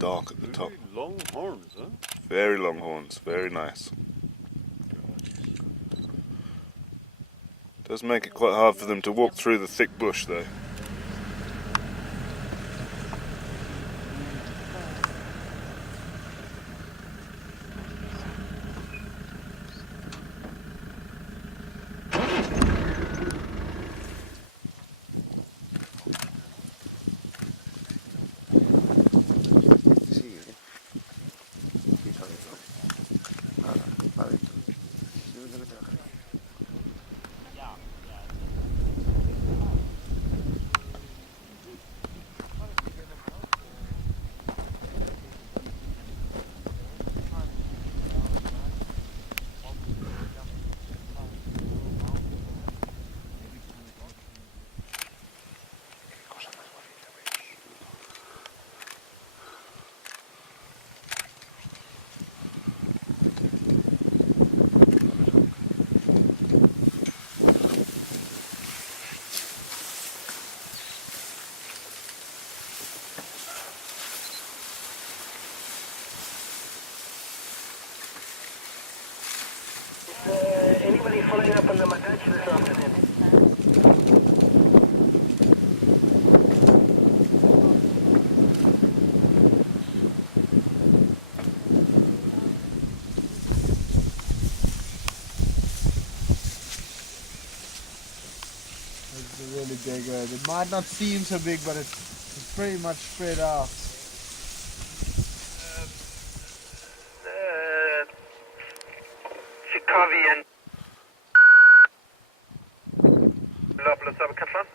dark at the top. Very long horns, huh? Very long horns, very nice. Does make it quite hard for them to walk through the thick bush though. Anybody following up on the Magachi this afternoon? It's a really big bird. It might not seem so big, but it's pretty much spread out. Chikavian. Lopola Sabi Katlan.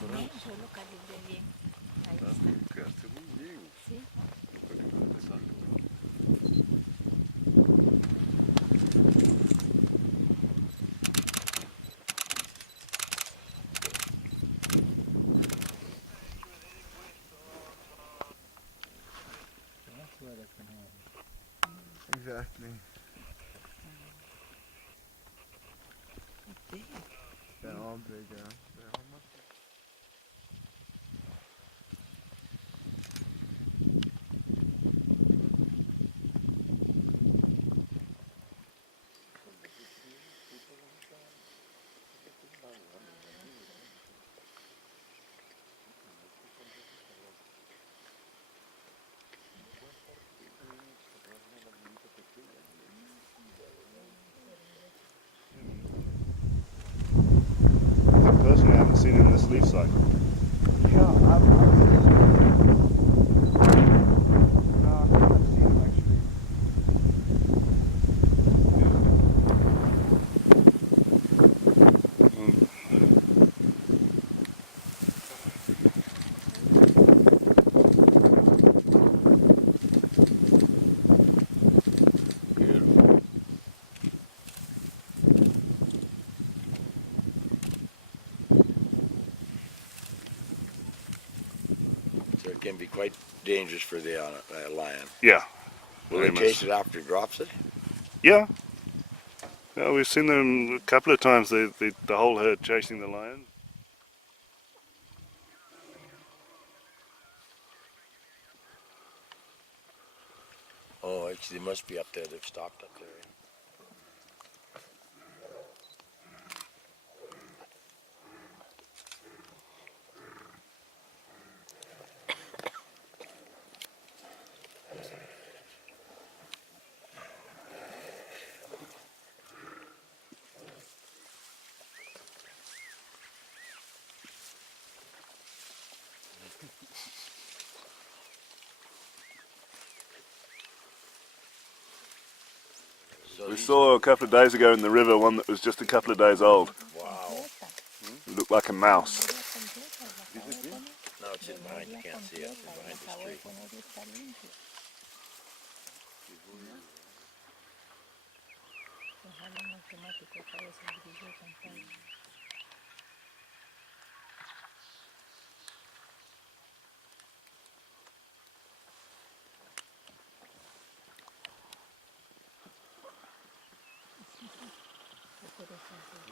No, solo calibré bien. Ahí está. Quedaste muy bien. Sí. That's where they can have. Exactly. Big. They're all bigger. They're all much bigger. Personally, I haven't seen it in this leaf cycle. Yeah, I've seen them. No, I think I've seen them actually. So it can be quite dangerous for the lion. Yeah. Will very he much. chase it after he drops it? Yeah. Yeah, we've seen them a couple of times, the whole herd chasing the lion. Oh, actually, they must be up there. They've stopped up there. So We saw a couple of days ago in the river one that was just a couple of days old. Wow. It looked like a mouse. No, it's in behind, you can't see it, they're behind the street.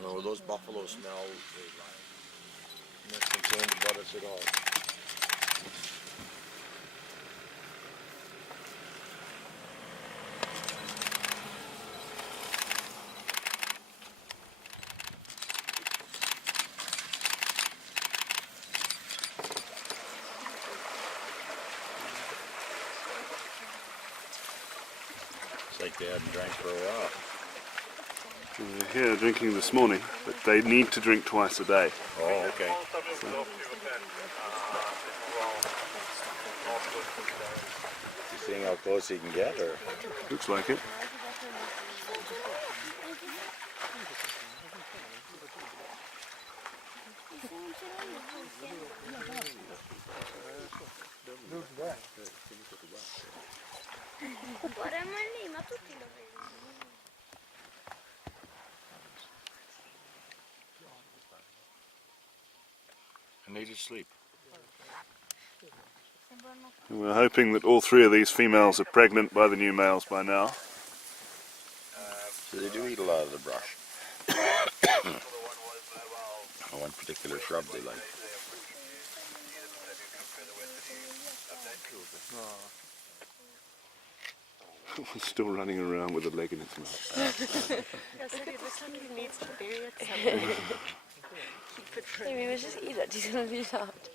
No, those buffalo smell, they're not concerned about us at all. It's like they hadn't drank for a while. They're here drinking this morning, but they need to drink twice a day. Oh, okay. You seeing how close he can get, or? Looks like it. Ma tutti lo vedono. I need to sleep. And we're hoping that all three of these females are pregnant by the new males by now. So they do eat a lot of the brush. One particular shrub they like. Still running around with a leg in its mouth. Maybe we just eat it. He's gonna be shocked.